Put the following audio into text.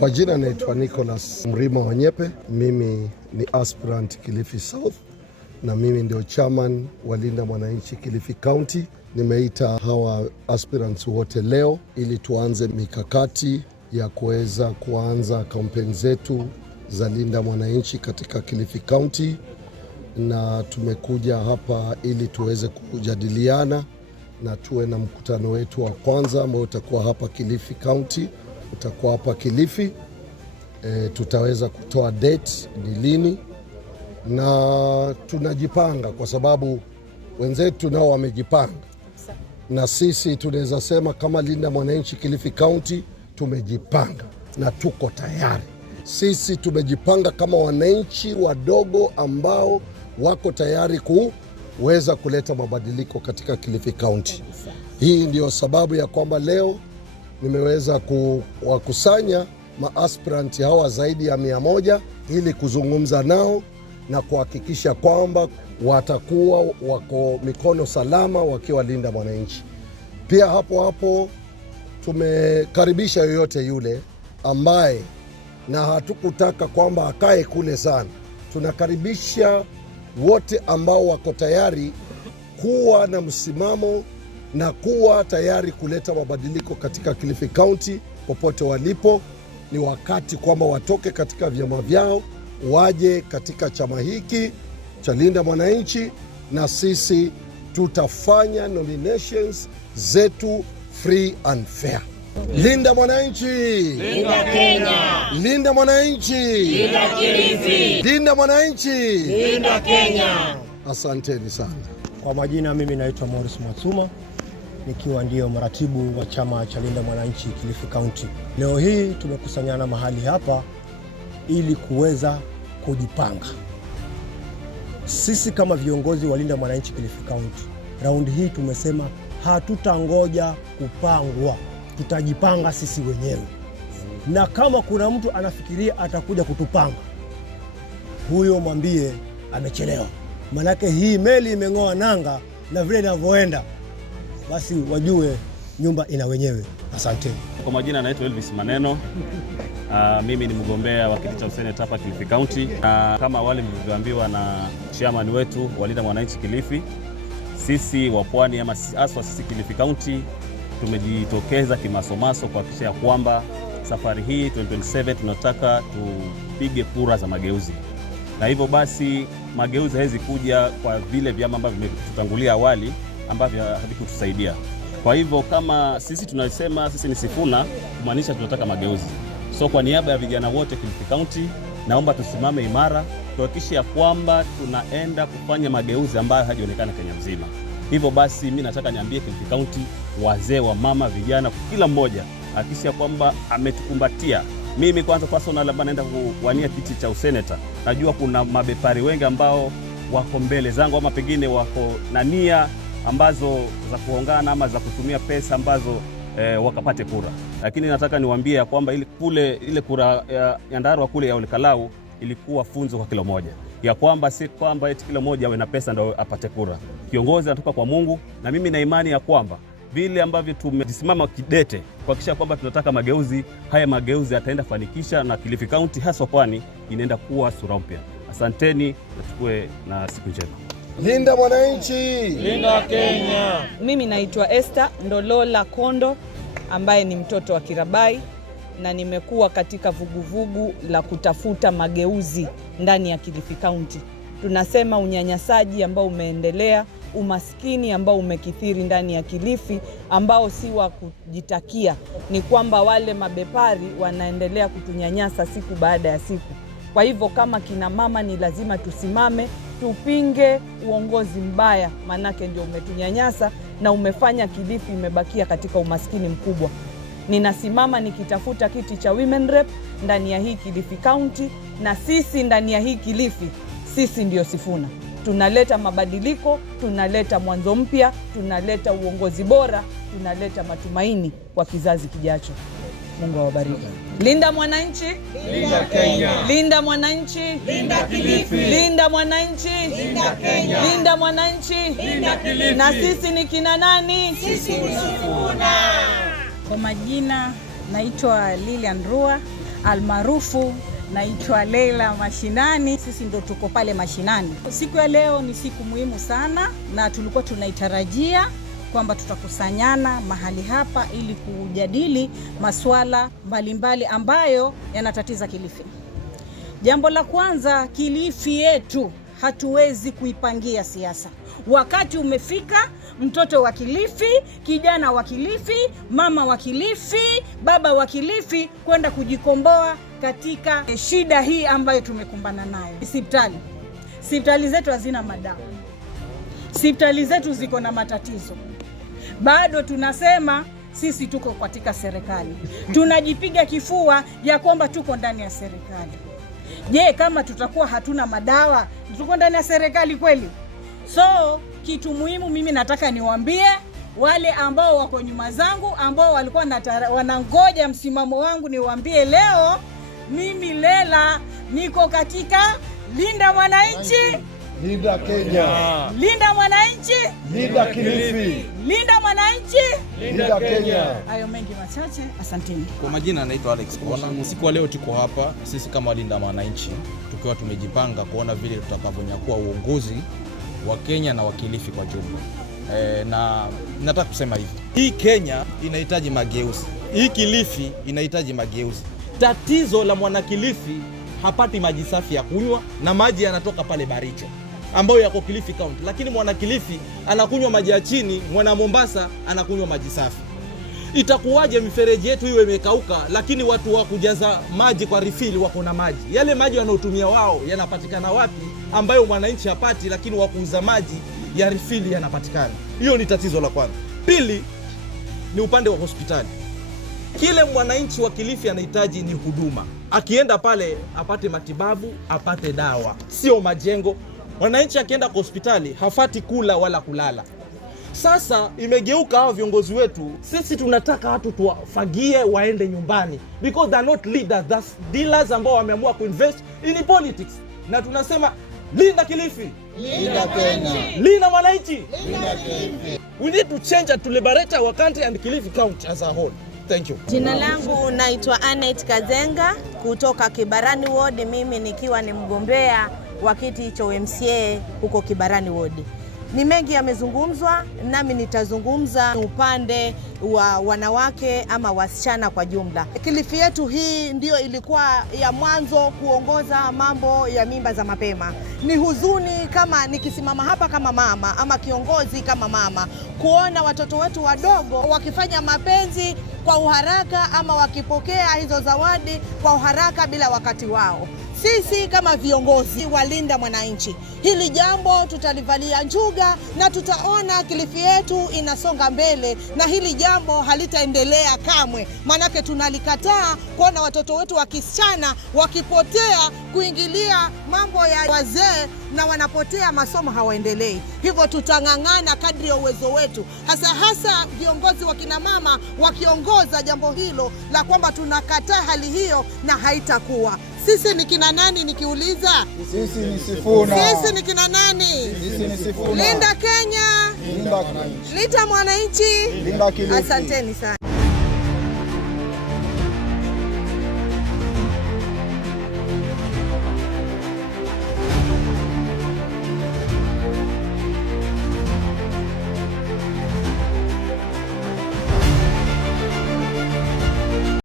Kwa jina naitwa Nicholas Mrima Wanyepe. Mimi ni aspirant Kilifi South na mimi ndio chairman wa Linda Mwananchi Kilifi County. Nimeita hawa aspirants wote leo ili tuanze mikakati ya kuweza kuanza kampeni zetu za Linda Mwananchi katika Kilifi County, na tumekuja hapa ili tuweze kujadiliana na tuwe na mkutano wetu wa kwanza ambao utakuwa hapa Kilifi County, utakuwa hapa Kilifi. Tutaweza kutoa date ni lini, na tunajipanga kwa sababu wenzetu nao wamejipanga, na sisi tunaweza sema kama Linda Mwananchi Kilifi County tumejipanga na tuko tayari. Sisi tumejipanga kama wananchi wadogo ambao wako tayari kuweza kuleta mabadiliko katika Kilifi County. Hii ndio sababu ya kwamba leo nimeweza kuwakusanya maaspiranti hawa zaidi ya 100 ili kuzungumza nao na kuhakikisha kwamba watakuwa wako mikono salama wakiwa Linda Mwananchi. Pia hapo tumekaribisha yoyote yule ambaye, na hatukutaka kwamba akae kule sana. Tunakaribisha wote ambao wako tayari kuwa na msimamo na kuwa tayari kuleta mabadiliko katika Kilifi County popote walipo. Ni wakati kwamba watoke katika vyama vyao, waje katika chama hiki cha Linda Mwananchi, na sisi tutafanya nominations zetu free and fair. Linda Mwananchi, Linda Kenya. Linda Mwananchi, Linda Kilifi. Linda Mwananchi, Linda Kenya. Asanteni sana. Kwa majina mimi naitwa Morris Matsuma, nikiwa ndio mratibu wa chama cha Linda Mwananchi Kilifi County. Leo hii tumekusanyana mahali hapa ili kuweza kujipanga. Sisi kama viongozi wa Linda Mwananchi Kilifi County, raundi hii tumesema hatutangoja kupangwa, tutajipanga sisi wenyewe. Na kama kuna mtu anafikiria atakuja kutupanga, huyo mwambie amechelewa. Manake hii meli imeng'oa nanga, na vile inavyoenda basi wajue nyumba ina wenyewe. Asante. Kwa majina naitwa Elvis Maneno. Mimi ni mgombea wa kiti cha useneta hapa Kilifi County. Kama wale mlivyoambiwa na chairman wetu wa Linda Mwananchi Kilifi, sisi wa Pwani ama aswa sisi Kilifi County tumejitokeza kimasomaso kuhakikisha kwamba safari hii 2027 tunataka tupige kura za mageuzi. Na hivyo basi mageuzi hawezi kuja kwa vile vyama ambavyo vimetutangulia awali ambavyo havikutusaidia. Kwa hivyo kama sisi tunasema sisi ni Sifuna, kumaanisha tunataka mageuzi. So kwa niaba ya vijana wote Kilifi County, naomba tusimame imara, tuhakikishe ya kwamba tunaenda kufanya mageuzi ambayo hajaonekana Kenya mzima. Hivyo basi mimi nataka niambie Kilifi County, wazee, wa mama, vijana, kila mmoja hakikisha kwamba ametukumbatia. Mimi kwanza personal labda naenda kuwania kiti cha useneta. Najua kuna mabepari wengi ambao wako mbele zangu ama pengine wako na nia ambazo za kuongana ama za kutumia pesa ambazo wakapate kura. Lakini nataka niwaambie ya kwamba ile kura ya Nyandarua kule ya Olekalau ilikuwa funzo kwa kila mmoja, ya kwamba si kwamba eti kila mmoja awe na pesa ndio apate kura. Kiongozi anatoka kwa Mungu, na mimi na imani ya kwamba vile ambavyo tumesimama kidete kuhakikisha kwamba tunataka mageuzi, haya mageuzi yataenda fanikisha na Kilifi County hasa Pwani inaenda kuwa sura mpya. Asanteni na tukue na siku njema. Linda Mwananchi, Linda Kenya. Mimi naitwa Esther Ndolola Kondo, ambaye ni mtoto wa Kirabai, na nimekuwa katika vuguvugu la kutafuta mageuzi ndani ya Kilifi County. Tunasema unyanyasaji ambao umeendelea, umaskini ambao umekithiri ndani ya Kilifi, ambao si wa kujitakia, ni kwamba wale mabepari wanaendelea kutunyanyasa siku baada ya siku. Kwa hivyo kama kina mama ni lazima tusimame, tupinge uongozi mbaya, manake ndio umetunyanyasa na umefanya Kilifi imebakia katika umaskini mkubwa. Ninasimama nikitafuta kiti cha women rep ndani ya hii Kilifi County, na sisi ndani ya hii Kilifi, sisi ndio Sifuna. Tunaleta mabadiliko, tunaleta mwanzo mpya, tunaleta uongozi bora, tunaleta matumaini kwa kizazi kijacho. Mungu awabariki. Linda Mwananchi, Linda Kenya. Linda Mwananchi, Linda Kilifi. Linda Mwananchi, Linda Kenya. Linda Mwananchi, Linda Kilifi. na sisi ni kina nani? Sisi ni Sifuna. Kwa majina naitwa Lilian Rua, almaarufu naitwa Leila Mashinani. Sisi ndo tuko pale mashinani. Siku ya leo ni siku muhimu sana, na tulikuwa tunaitarajia kwamba tutakusanyana mahali hapa ili kujadili masuala mbalimbali ambayo yanatatiza Kilifi. Jambo la kwanza, Kilifi yetu hatuwezi kuipangia siasa. Wakati umefika, mtoto wa Kilifi, kijana wa Kilifi, mama wa Kilifi, baba wa Kilifi kwenda kujikomboa katika shida hii ambayo tumekumbana nayo. Hospitali zetu hazina madawa. Hospitali zetu ziko na matatizo. Bado tunasema sisi tuko katika serikali. Tunajipiga kifua ya kwamba tuko ndani ya serikali. Je, kama tutakuwa hatuna madawa, tuko ndani ya serikali kweli? So, kitu muhimu mimi nataka niwaambie wale ambao wako nyuma zangu, ambao walikuwa wanangoja msimamo wangu, niwaambie leo mimi Leila niko katika Linda Mwananchi, Linda Kenya, Linda Mwananchi, Linda Kilifi, Linda Mwananchi, Linda Kenya. Hayo mengi machache, asanteni. Kwa majina naitwa Alex Kona. Usiku wa leo tuko hapa sisi kama Linda Mwananchi tukiwa tumejipanga kuona vile tutakavyonyakua uongozi wa Kenya na wa Kilifi kwa jumla. Na nataka kusema hivi, hii Kenya inahitaji mageuzi, hii Kilifi inahitaji mageuzi. Tatizo la mwana Kilifi hapati maji safi ya kunywa, na maji yanatoka pale Baricho ambayo yako Kilifi County, lakini mwana Kilifi anakunywa maji ya chini, mwana Mombasa anakunywa maji safi. Itakuwaje mifereji yetu iwe imekauka, lakini watu wa kujaza maji kwa refill wako na maji? Yale maji wanaotumia wao yanapatikana wapi ambayo mwananchi hapati, lakini wa kuuza maji ya refill yanapatikana? Hiyo ni tatizo la kwanza. Pili ni upande wa hospitali. Kile mwananchi wa Kilifi anahitaji ni huduma. Akienda pale apate matibabu, apate dawa, sio majengo. Mwananchi akienda kwa hospitali hafati kula wala kulala. Sasa imegeuka hao viongozi wetu, sisi tunataka watu tuwafagie waende nyumbani, because they are not leaders, that's dealers ambao wameamua kuinvest in politics. Na tunasema Linda Kilifi, Linda Kenya, Linda Mwananchi, Linda Kilifi. We need to change to liberate our country and Kilifi County as a whole. Thank you. Jina langu naitwa Annette Kazenga kutoka Kibarani Ward, mimi nikiwa ni mgombea wa kiti cha MCA huko Kibarani Ward. Ni mengi yamezungumzwa, nami nitazungumza upande wa wanawake ama wasichana kwa jumla. Kilifi yetu hii ndio ilikuwa ya mwanzo kuongoza mambo ya mimba za mapema. Ni huzuni kama nikisimama hapa kama mama ama kiongozi kama mama, kuona watoto wetu wadogo wakifanya mapenzi kwa uharaka ama wakipokea hizo zawadi kwa uharaka bila wakati wao. Sisi kama viongozi wa Linda Mwananchi, hili jambo tutalivalia njuga na tutaona Kilifi yetu inasonga mbele, na hili jambo halitaendelea kamwe. Manake tunalikataa kuona watoto wetu wa kisichana wakipotea kuingilia mambo ya wazee na wanapotea, masomo hawaendelei. Hivyo tutang'ang'ana kadri ya uwezo wetu, hasa viongozi wa kina mama wakiongoza jambo hilo la kwamba tunakataa hali hiyo na haitakuwa. Sisi ni kina nani nikiuliza? Sisi ni Sifuna. Sisi ni kina nani? Sisi ni Sifuna. Linda Kenya, Linda Kenya, Linda Mwananchi, Linda Kilifi. Asanteni sana.